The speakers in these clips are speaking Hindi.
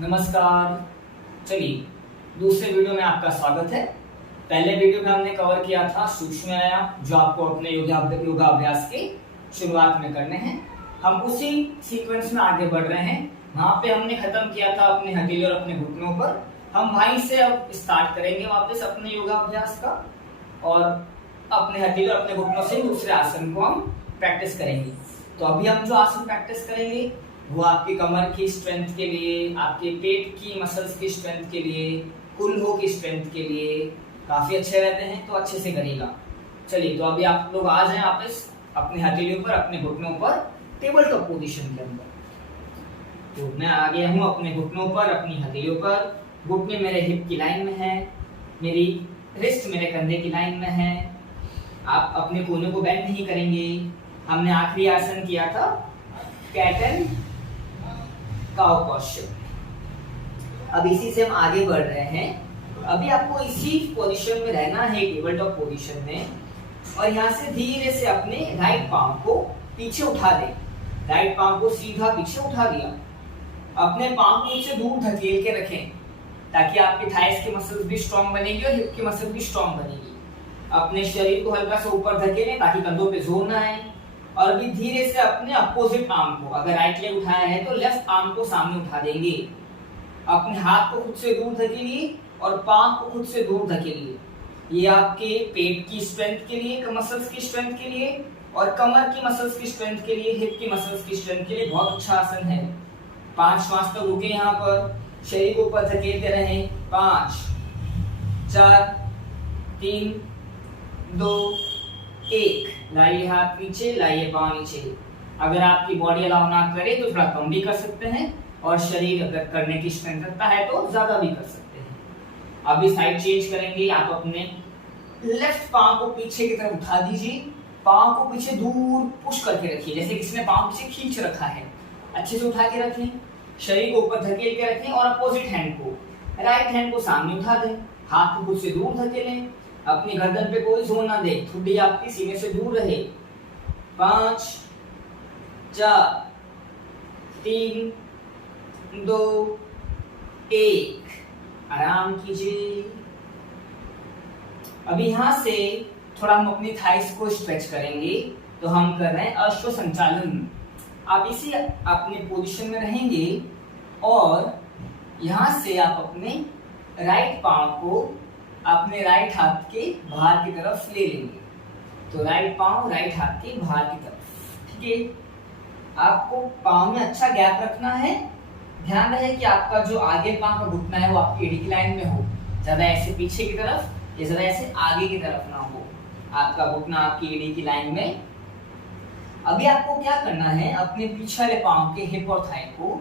नमस्कार। चलिए दूसरे वीडियो में आपका स्वागत है। पहले वीडियो में हमने कवर किया था सूक्ष्म व्यायाम जो आपको अपने योगाभ्यास के शुरुआत में करने हैं। हम उसी सीक्वेंस में आगे बढ़ रहे हैं। वहां पे हमने खत्म किया था अपने हथेली और अपने घुटनों पर। हम वहीं से अब स्टार्ट करेंगे वापस अपने योगाभ्यास का और अपने हथेली और अपने घुटनों से दूसरे आसन को हम प्रैक्टिस करेंगे। तो अभी हम जो आसन प्रैक्टिस करेंगे वो आपकी कमर की स्ट्रेंथ के लिए, आपके पेट की मसल्स की स्ट्रेंथ के लिए, कुल्हों की स्ट्रेंथ के लिए काफी अच्छे रहते हैं, तो अच्छे से करिएगा। चलिए तो अभी आप लोग आ जाएं वापस अपने हथेलियों पर, अपने घुटनों पर, टेबल टॉप पोजीशन के अंदर। तो मैं आ गया हूँ अपने घुटनों पर, अपनी हथेलियों पर। घुटने मेरे हिप की लाइन में है, मेरी रिस्ट मेरे कंधे की लाइन में है। आप अपने कोनों को बेंड नहीं करेंगे। हमने आखिरी आसन किया था कैट एंड काउ पोस्चर। अब इसी से हम आगे बढ़ रहे हैं। अभी आपको इसी पोजीशन में रहना है, टेबल टॉप पोजीशन में, और यहाँ से धीरे से अपने राइट पांव को पीछे उठा दें। राइट पांव को सीधा पीछे उठा दिया। अपने पांव को नीचे दूर धकेल के रखें ताकि आपकी थाइस की मसल्स भी स्ट्रांग बनेगी और हिप की मसल भी स्ट्रांग बनेगी। अपने शरीर को हल्का सा ऊपर धकेलें ताकि कंधों पे जोर ना आए। और अभी धीरे से अपने अपोजिट आर्म को, अगर राइट लेग उठाया है तो लेफ्ट आर्म को सामने उठा देंगे। अपने हाथ को खुद से दूर धकेलिए और पांव को खुद से दूर धकेलिए। ये आपके पेट की स्ट्रेंथ के लिए, मसल्स की स्ट्रेंथ के लिए, और कमर की मसल्स की स्ट्रेंथ के लिए, हिप की मसल्स की स्ट्रेंथ के लिए बहुत अच्छा आसन है। 5 श्वास तक रुके यहाँ पर, शरीर को ऊपर धकेलते रहें। 5 4 3 2 1। लाइए हाथ नीचे, लाइए पांव नीचे। अगर आपकी बॉडी अलाउ ना करे तो थोड़ा कम भी कर सकते हैं, और शरीर अगर करने की स्ट्रेंथ रखता है तो ज्यादा भी कर सकते हैं। अभी साइड चेंज करेंगे। आप अपने लेफ्ट पांव को पीछे की तरफ उठा दीजिए। पांव को पीछे दूर पुश करके रखिए, जैसे किसी ने पांव पीछे खींच रखा है। अच्छे से उठा के रखें, शरीर को ऊपर धकेल के रखें, और अपोजिट हैंड को, राइट हैंड को सामने उठा दें। हाथ को खुद से दूर धकेलें। अपनी गर्दन पे कोई जोर ना दे, ठुड्डी आपकी सीने से दूर रहे। 5 4 3 2 1। आराम कीजिए। अभी यहां से थोड़ा हम अपनी थाइस को स्ट्रेच करेंगे। तो हम कर रहे हैं अश्व संचालन। आप इसी अपने पोजीशन में रहेंगे और यहां से आप अपने राइट पांव को अपने राइट हाथ के बाहर की तरफ ले लेंगे। तो राइट पांव राइट हाथ के बाहर की तरफ, ठीक है। आपको पांव में अच्छा गैप रखना है। ध्यान रहे कि आपका जो आगे पांव का घुटना है वो आपकी एड़ी की लाइन में हो, ज्यादा ऐसे पीछे की तरफ या ज्यादा ऐसे आगे की तरफ ना हो। आपका घुटना आपकी एड़ी की लाइन में। अभी आपको क्या करना है, अपने पीछे वाले पांव के हिप और थाई को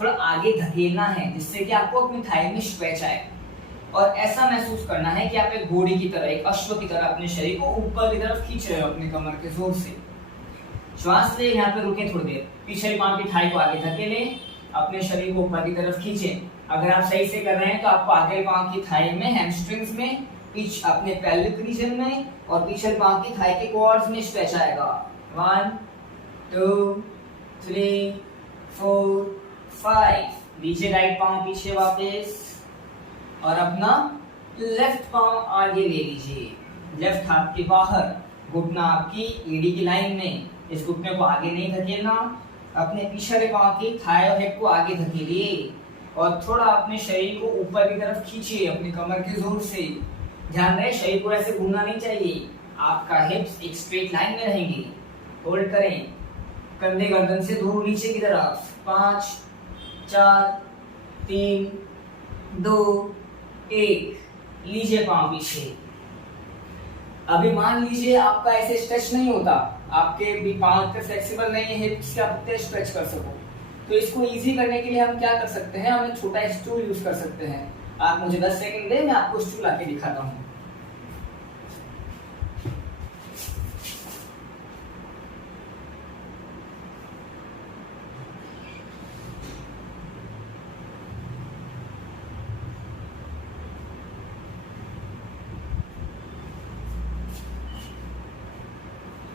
थोड़ा आगे धकेलना है, जिससे कि आपको अपनी थाई में स्ट्रेच आए, और ऐसा महसूस करना है कि आप एक घोड़े की तरह, एक अश्व की तरह अपने शरीर को ऊपर की तरफ खींच रहे हो अपने कमर के जोर से। श्वास ले, यहाँ पे रुके थोड़ी देर। पिछले पांव की थाई को आगे धकेलें, अपने शरीर को ऊपर की तरफ खींचें। अगर आप सही से कर रहे हैं तो आपको आगे पांव की थाई में, हैमस्ट्रिंग्स में, अपने पेल्विक रीजन में और पिछले पांव की थाई के क्वाड्स में स्ट्रेच आएगा। 1 2 3 4 5। नीचे राइट पांव पीछे वापस, और अपना लेफ्ट पांव आगे ले लीजिए, लेफ्ट हाथ के बाहर। घुटना आपकी एड़ी की लाइन में। इस घुटने को आगे नहीं धकेलना। अपने पिछले पांव की थाई और हिप को आगे धकेलिए और थोड़ा अपने शरीर को ऊपर की तरफ खींचिए अपने कमर के जोर से। ध्यान रहे शरीर को ऐसे घूमना नहीं चाहिए। आपका हिप्स एक स्ट्रेट लाइन में रहेंगे। होल्ड करें, कंधे गर्दन से दूर नीचे की तरफ। 5 4 3 2 1। लीजिए पांव पीछे। अभी मान लीजिए आपका ऐसे स्ट्रेच नहीं होता, आपके भी पांव इतने फ्लेक्सिबल नहीं है हिप्स के आप इतने स्ट्रेच कर सको। तो इसको इजी करने के लिए हम क्या कर सकते हैं, हम एक छोटा स्टूल यूज कर सकते हैं। आप मुझे 10 सेकंड दें, मैं आपको स्टूल आके दिखाता हूँ।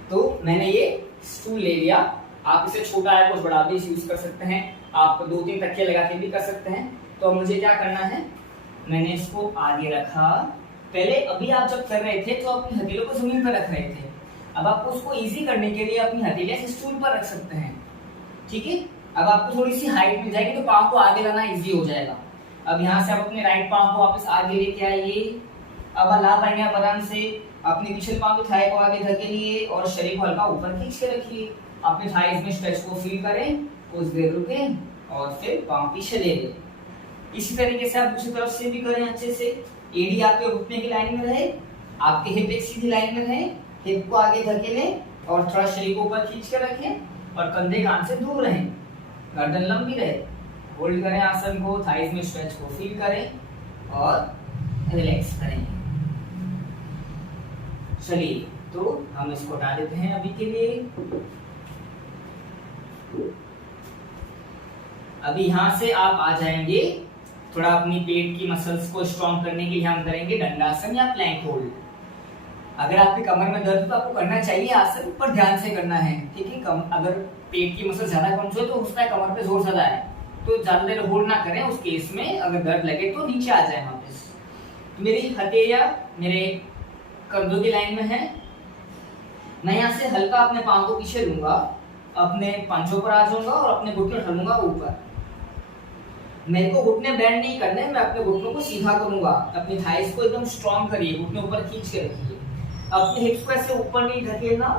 तो मैंने ये स्टूल ले लिया। आप इसे छोटा या कुछ बड़ा भी यूज कर सकते हैं। आप 2-3 तकिए लगा के भी कर सकते हैं। तो मुझे क्या करना है, मैंने इसको आगे रखा। पहले अभी आप जब कर रहे थे तो अपनी हथेलियों को जमीन पर रख रहे थे, अब आपको उसको इजी करने के लिए अपनी हथेलियां स्टूल पर रख सकते हैं। ठीक है, अब आपको थोड़ी सी हाइट मिल जाएगी तो पांव को आगे लाना इजी हो जाएगा। अब यहाँ से आप अपने राइट पांव को वापस आगे लेके आइए। अब ला पाएंगे आप आराम से, अपने पिछले पांव की थाई को आगे धकेलिए और शरीर को हल्का ऊपर खींच के रखिए। अपने थाइज में स्ट्रेच को फील करें, कुछ देर रुकें और फिर पांव पीछे ले लें। इसी तरीके से आप दूसरी तरफ से भी करें अच्छे से। एडी आपके घुटने की लाइन में रहे, आपके हिप एक सीधी लाइन में रहे, हिप को आगे धकेलें और थोड़ा शरीर को ऊपर खींच कर रखें और कंधे कान से दूर रहें, गर्दन लंबी रहे। होल्ड करें आसन को, थाइज में स्ट्रेच को फील करें और रिलैक्स करें। चलिए तो हम इसको हटा देते हैं अभी के लिए। अभी यहाँ से आप आ जाएंगे, थोड़ा अपनी पेट की मसल्स को स्ट्रॉन्ग करने के लिए हम करेंगे दंडासन या प्लैंक होल्ड। अगर आपकी कमर में दर्द तो आपको करना चाहिए आसन, पर ध्यान से करना है। ठीक है, अगर पेट की मसल ज्यादा कमजोर है तो उसका कमर पे जोर ज्यादा है तो ज्यादा देर होल्ड ना करें। उस केस में अगर दर्द लगे तो नीचे आ जाए वापस। मेरी हथेलियां मेरे कंधों की लाइन में है। मैं यहाँ से हल्का अपने पांव को पीछे लूंगा, अपने पंजों पर आ जाऊंगा और अपने घुटने उठाऊंगा ऊपर। मेरे को घुटने बेंड नहीं करने, मैं अपने घुटनों को सीधा करूंगा। अपनी थाइस को एकदम स्ट्रॉन्ग करिए, घुटने ऊपर खींच के रखिए। अपने हिप्स को ऐसे ऊपर नहीं धकेलना,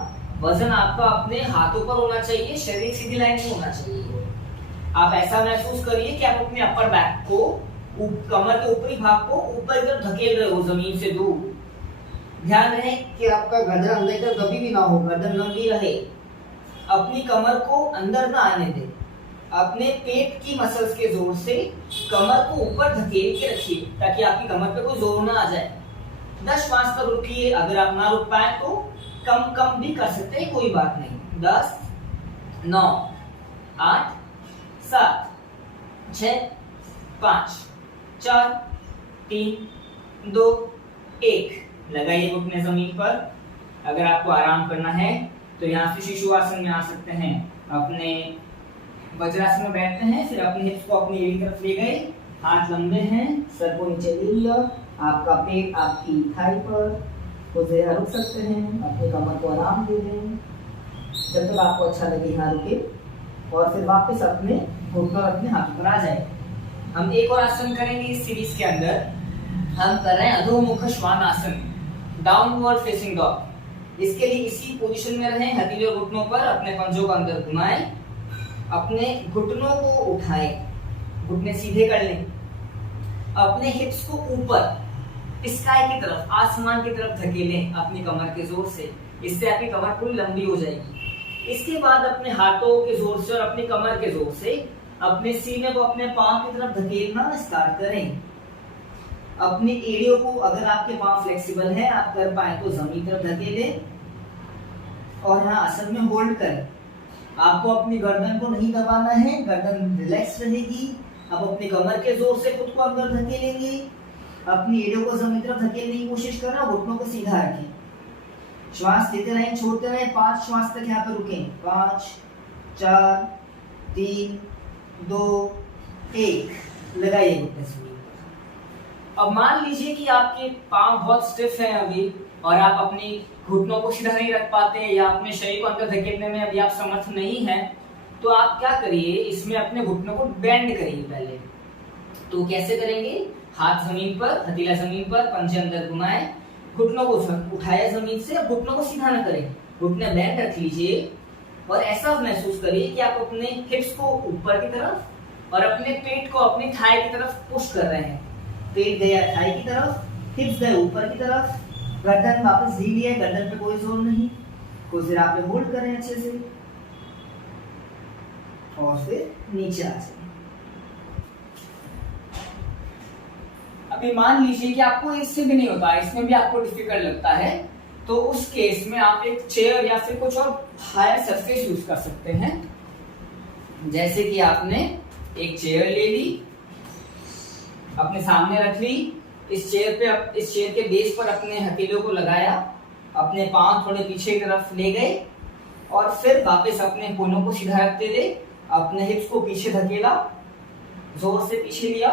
वजन आपका अपने हाथों पर होना चाहिए, शरीर सीधी लाइन में होना चाहिए। आप ऐसा महसूस करिए कि आप अपने अपर बैक को, कमर के ऊपरी भाग को ऊपर की तरफ धकेल रहे हो जमीन से दूर। ध्यान रहे कि आपका गर्दन अंदर तक कभी भी ना हो, गर्दन लंबी रहे। अपनी कमर को अंदर ना आने दे, अपने पेट की मसल्स के जोर से कमर को ऊपर धकेल के रखिए ताकि आपकी कमर पे कोई जोर ना आ जाए। 10 श्वास तक रुकिए। अगर आप ना रुक पाए तो कम भी कर सकते हैं, कोई बात नहीं। 10, 9, 8, 7, 6, 5, 4, 3, 2, 1। लगाइए घुटने जमीन पर। अगर आपको आराम करना है तो यहाँ से शिशु आसन में आ सकते हैं। अपने वज्रासन में बैठते हैं, फिर अपने हिप्स को अपनी एड़ी तरफ ले गए, हाथ लंबे हैं, सर को नीचे ले लिया, आपका पेट आपकी थाई पर, कुछ देर रुक सकते हैं, अपनी कमर को आराम दे दें जब तक आपको अच्छा लगे यहाँ रुके, और फिर वापस अपने घुटनों अपने हाथों पर आ जाए। हम एक और आसन करेंगे इस सीरीज के अंदर। हम कर रहे हैं अधोमुख श्वान आसन, डाउनवर्ड फेसिंग डॉग। इसके लिए इसी पोजीशन में रहें, हथेलियों घुटनों पर, अपने पंजों को अंदर घुमाएं, अपने घुटनों को उठाएं, घुटने सीधे कर लें, अपने हिप्स को ऊपर स्काई की तरफ, आसमान की तरफ धकेलें अपनी कमर के जोर से। इससे आपकी कमर पूरी लंबी हो जाएगी। इसके बाद अपने हाथों के जोर से और अपनी कमर के जोर से अपने सीने को अपने पांव की तरफ धकेलना स्टार्ट करें। अपनी एड़ियों को, अगर आपके पांव फ्लेक्सिबल है, आप कर पाए तो जमीन की तरफ धकेलें और यहाँ आसन में होल्ड करें। आपको अपनी गर्दन को नहीं दबाना है, गर्दन रिलैक्स रहेगी। अब अपनी कमर के जोर से खुद को अंदर धकेलेंगे, अपनी एड़ियों को जमीन की तरफ धकेलने की कोशिश करना, घुटनों को सीधा रखें, श्वास लेते रहें, छोड़ते रहें। 5 श्वास तक यहाँ पे रुकें। 5, 4, 3, 2, 1। लगाइए घुटने से। अब मान लीजिए कि आपके पांव बहुत स्टिफ हैं अभी और आप अपनी घुटनों को सीधा नहीं रख पाते या अपने शरीर को अंदर धकेलने में अभी आप समर्थ नहीं हैं, तो आप क्या करिए, इसमें अपने घुटनों को बेंड करिए पहले। तो कैसे करेंगे? हाथ जमीन पर, हथेलियां जमीन पर, पंजे अंदर घुमाएं, घुटनों को उठाया जमीन से, घुटनों को सीधा न करें, घुटने बेंड रख लीजिए और ऐसा महसूस करिए कि आप अपने हिप्स को ऊपर की तरफ और अपने पेट को अपनी थाई की तरफ पुश कर रहे हैं। पेट गया थाई की तरफ, हिप्स गए ऊपर की तरफ, गर्दन वापस ढीली है, गर्दन पे कोई जोर नहीं। कुछ देर आप होल्ड करें अच्छे से और फिर नीचे आ जाए। अभी मान लीजिए कि आपको इससे भी नहीं होता, इसमें भी आपको डिफिकल्ट लगता है, तो उस केस में आप एक चेयर या फिर कुछ और हायर सरफेस यूज कर सकते हैं। जैसे कि आपने एक चेयर ले ली, अपने सामने रख ली, इस चेयर के बेस पर अपने हथेलियों को लगाया, अपने पांव थोड़े पीछे की तरफ ले गए और फिर वापस अपने कोनों को सीधा रखते हुए अपने हिप्स को पीछे धकेला, जोर से पीछे लिया,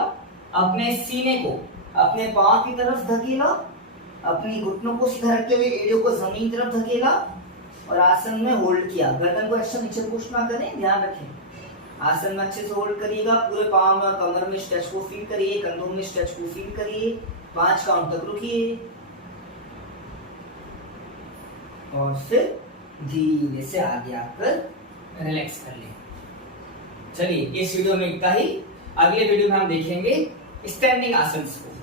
अपने सीने को अपने पांव की तरफ धकेला, अपनी घुटनों को सीधा रखते हुए एड़ियों को जमीन की तरफ धकेला और आसन में होल्ड किया। गर्दन को ऐसा नीचे पुश ना करें, ध्यान रखें। आसन में अच्छे से होल्ड करिएगा, पूरे पाँव में और कमर में स्ट्रेच को फील करिए, कंधों में स्ट्रेच को फील करिए। 5 काउंट तक रुकिए और फिर धीरे से आगे आकर रिलैक्स कर लें। चलिए इस वीडियो में इतना ही। अगले वीडियो में हम देखेंगे स्टैंडिंग आसन को।